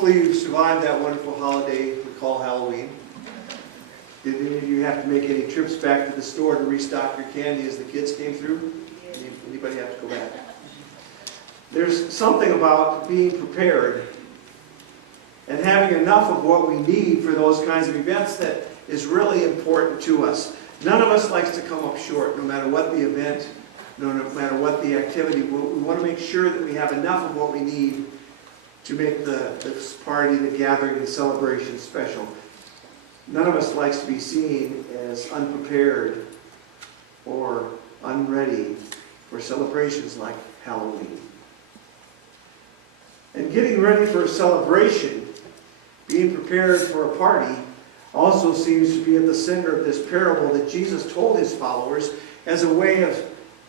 Hopefully you've survived that wonderful holiday we call Halloween. Did any of you have to make any trips back to the store to restock your candy as the kids came through? Anybody have to go back? There's something about being prepared and having enough of what we need for those kinds of events that is really important to us. None of us likes to come up short, no matter what the event, no matter what the activity. We want to make sure that we have enough of what we need to make this party, the gathering, the celebration special. None of us likes to be seen as unprepared or unready for celebrations like Halloween. And getting ready for a celebration, being prepared for a party, also seems to be at the center of this parable that Jesus told his followers as a way of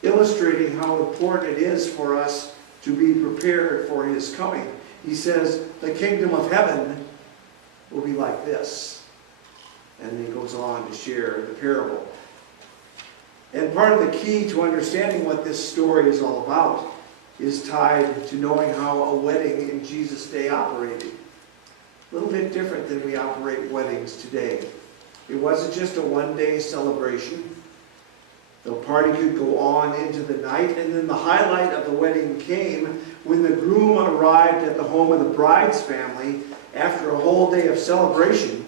illustrating how important it is for us to be prepared for his coming. He says, the kingdom of heaven will be like this. And he goes on to share the parable. And part of the key to understanding what this story is all about is tied to knowing how a wedding in Jesus' day operated. A little bit different than we operate weddings today. It wasn't just a one-day celebration. The party could go on into the night, and then the highlight of the wedding came when the groom arrived at the home of the bride's family after a whole day of celebration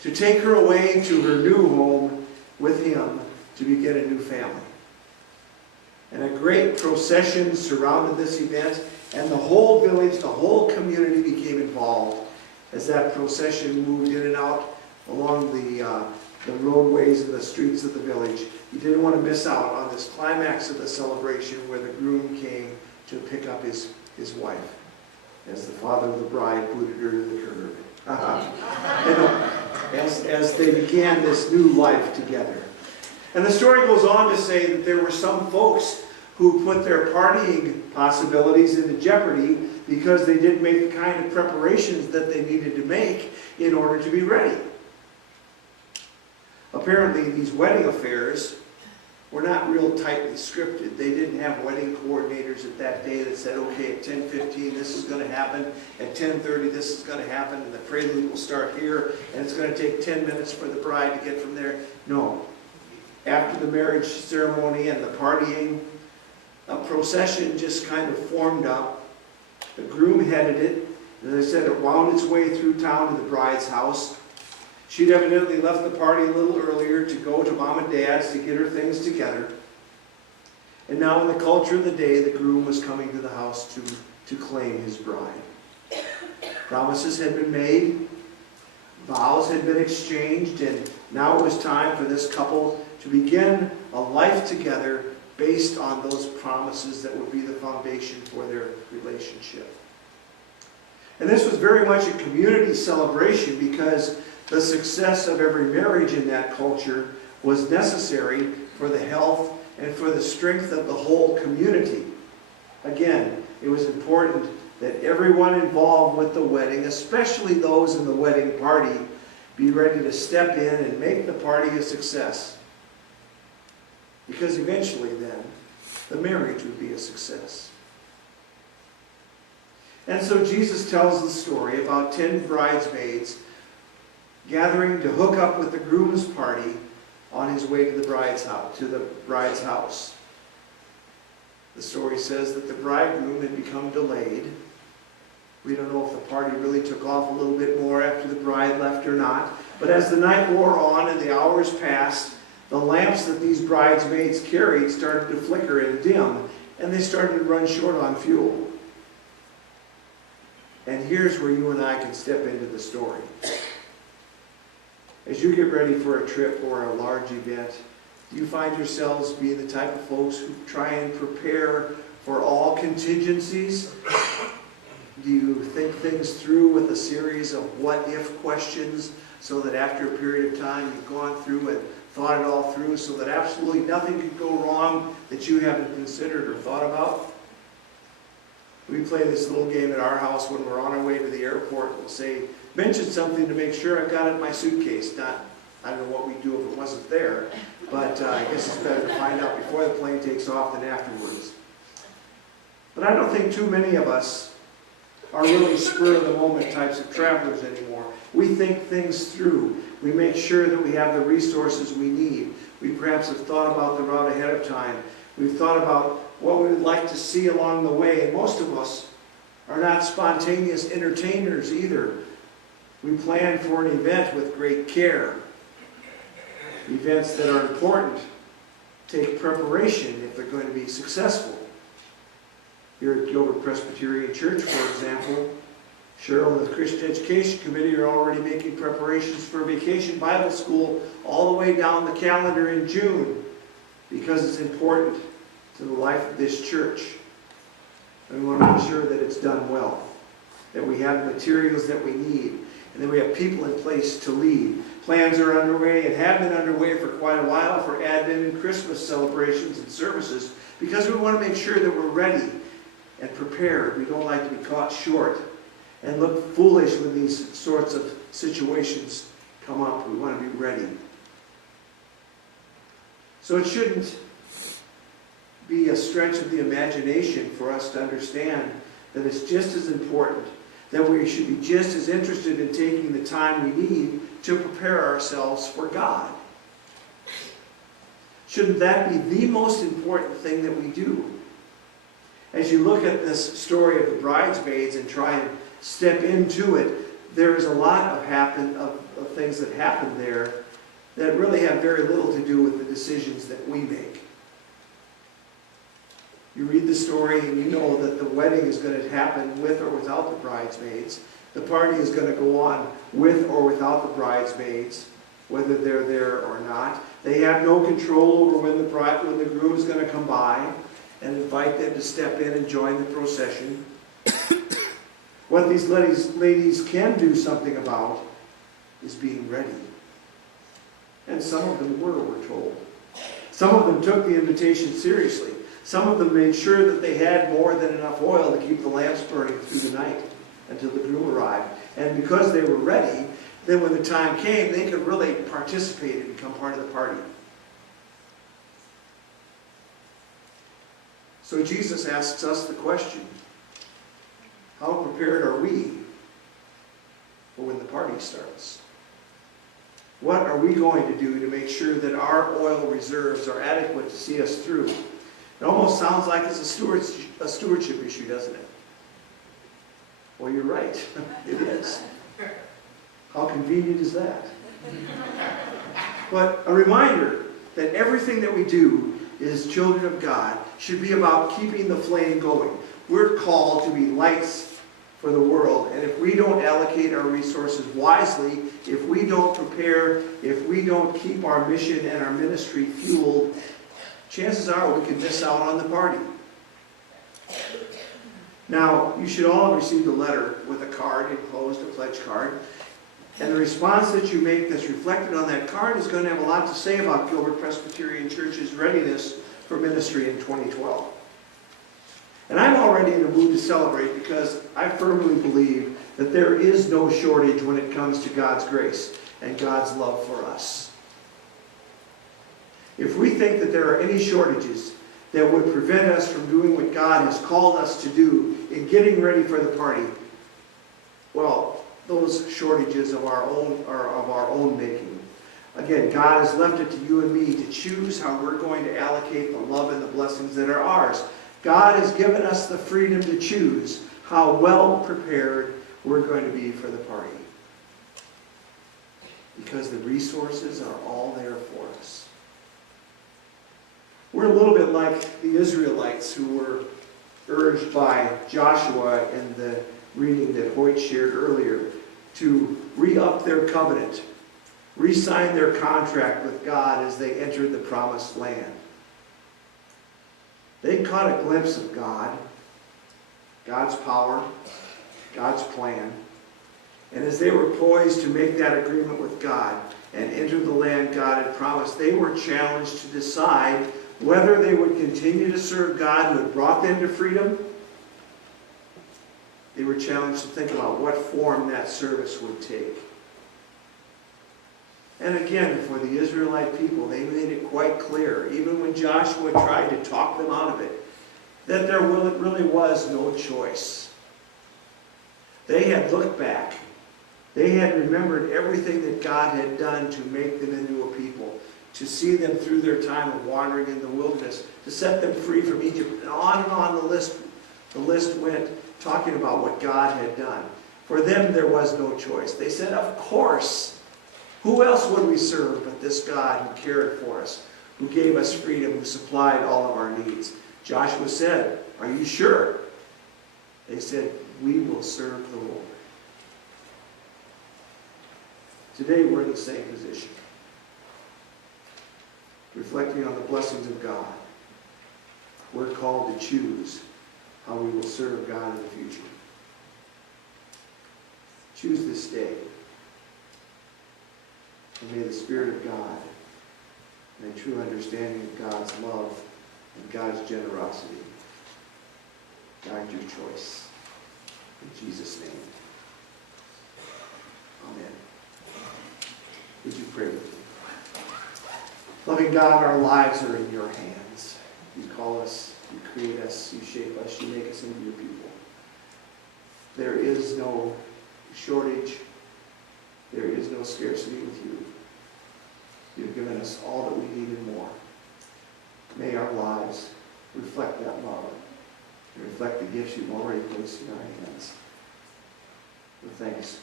to take her away to her new home with him to begin a new family. And a great procession surrounded this event, and the whole village, the whole community became involved as that procession moved in and out along the roadways and the streets of the village. You didn't want to miss out on this climax of the celebration where the groom came to pick up his wife as the father of the bride booted her to the curb. As they began this new life together. And the story goes on to say that there were some folks who put their partying possibilities into jeopardy because they didn't make the kind of preparations that they needed to make in order to be ready. Apparently, these wedding affairs were not real tightly scripted. They didn't have wedding coordinators at that day that said, okay, at 10:15 this is going to happen, at 10:30 this is going to happen, and the prelude will start here, and it's going to take 10 minutes for the bride to get from there. No. After the marriage ceremony and the partying, a procession just kind of formed up. The groom headed it. As I said, it wound its way through town to the bride's house. She'd evidently left the party a little earlier to go to mom and dad's to get her things together. And now in the culture of the day, the groom was coming to the house to claim his bride. Promises had been made. Vows had been exchanged. And now it was time for this couple to begin a life together based on those promises that would be the foundation for their relationship. And this was very much a community celebration because the success of every marriage in that culture was necessary for the health and for the strength of the whole community. Again, it was important that everyone involved with the wedding, especially those in the wedding party, be ready to step in and make the party a success. Because eventually then, the marriage would be a success. And so Jesus tells the story about 10 bridesmaids gathering to hook up with the groom's party on his way to the bride's house. The story says that the bridegroom had become delayed. We don't know if the party really took off a little bit more after the bride left or not. But as the night wore on and the hours passed, the lamps that these bridesmaids carried started to flicker and dim, and they started to run short on fuel. And here's where you and I can step into the story. As you get ready for a trip or a large event, do you find yourselves being the type of folks who try and prepare for all contingencies? Do you think things through with a series of what-if questions so that after a period of time you've gone through and thought it all through so that absolutely nothing could go wrong that you haven't considered or thought about? We play this little game at our house when we're on our way to the airport. We'll say, mention something to make sure I've got it in my suitcase. I don't know what we'd do if it wasn't there, but I guess it's better to find out before the plane takes off than afterwards. But I don't think too many of us are really spur-of-the-moment types of travelers anymore. We think things through. We make sure that we have the resources we need. We perhaps have thought about the route ahead of time. We've thought about what we would like to see along the way. And most of us are not spontaneous entertainers either. We plan for an event with great care. Events that are important take preparation if they're going to be successful. Here at Gilbert Presbyterian Church, for example, Cheryl and the Christian Education Committee are already making preparations for Vacation Bible School all the way down the calendar in June because it's important to the life of this church. And we want to make sure that it's done well, that we have the materials that we need, and that we have people in place to lead. Plans are underway and have been underway for quite a while for Advent and Christmas celebrations and services because we want to make sure that we're ready and prepared. We don't like to be caught short and look foolish when these sorts of situations come up. We want to be ready. So it shouldn't be a stretch of the imagination for us to understand that it's just as important, that we should be just as interested in taking the time we need to prepare ourselves for God. Shouldn't that be the most important thing that we do? As you look at this story of the bridesmaids and try and step into it, there is a lot of things that happen there that really have very little to do with the decisions that we make. You read the story and you know that the wedding is going to happen with or without the bridesmaids. The party is going to go on with or without the bridesmaids, whether they're there or not. They have no control over when the groom is going to come by and invite them to step in and join the procession. What these ladies can do something about is being ready. And some of them were, we're told. Some of them took the invitation seriously. Some of them made sure that they had more than enough oil to keep the lamps burning through the night until the groom arrived. And because they were ready, then when the time came, they could really participate and become part of the party. So Jesus asks us the question, how prepared are we for when the party starts? What are we going to do to make sure that our oil reserves are adequate to see us through? It almost sounds like it's a stewardship issue, doesn't it? Well, you're right. It is. How convenient is that? But a reminder that everything that we do as children of God should be about keeping the flame going. We're called to be lights for the world. And if we don't allocate our resources wisely, if we don't prepare, if we don't keep our mission and our ministry fueled, chances are we can miss out on the party. Now, you should all have received a letter with a card enclosed, a pledge card. And the response that you make that's reflected on that card is going to have a lot to say about Gilbert Presbyterian Church's readiness for ministry in 2012. And I'm already in a mood to celebrate because I firmly believe that there is no shortage when it comes to God's grace and God's love for us. If we think that there are any shortages that would prevent us from doing what God has called us to do in getting ready for the party, well, those shortages of our own are of our own making. Again, God has left it to you and me to choose how we're going to allocate the love and the blessings that are ours. God has given us the freedom to choose how well prepared we're going to be for the party. Because the resources are all there for us. We're a little bit like the Israelites who were urged by Joshua in the reading that Hoyt shared earlier to re-up their covenant, re-sign their contract with God as they entered the promised land. They caught a glimpse of God, God's power, God's plan. And as they were poised to make that agreement with God and enter the land God had promised, they were challenged to decide whether they would continue to serve God who had brought them to freedom. They were challenged to think about what form that service would take. And again, for the Israelite people, they made it quite clear, even when Joshua tried to talk them out of it, that there really was no choice. They had looked back. They had remembered everything that God had done to make them into a people, to see them through their time of wandering in the wilderness, to set them free from Egypt. And on the list went, talking about what God had done. For them, there was no choice. They said, of course, who else would we serve but this God who cared for us, who gave us freedom, who supplied all of our needs? Joshua said, are you sure? They said, we will serve the Lord. Today we're in the same position, reflecting on the blessings of God. We're called to choose how we will serve God in the future. Choose this day. And may the Spirit of God and a true understanding of God's love and God's generosity guide your choice. In Jesus' name. Amen. Would you pray with me? Loving God, our lives are in your hands. You call us, you create us, you shape us, you make us into your people. There is no shortage. There is no scarcity with you. You've given us all that we need and more. May our lives reflect that love and reflect the gifts you've already placed in our hands. With thanks,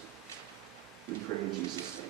we pray in Jesus' name.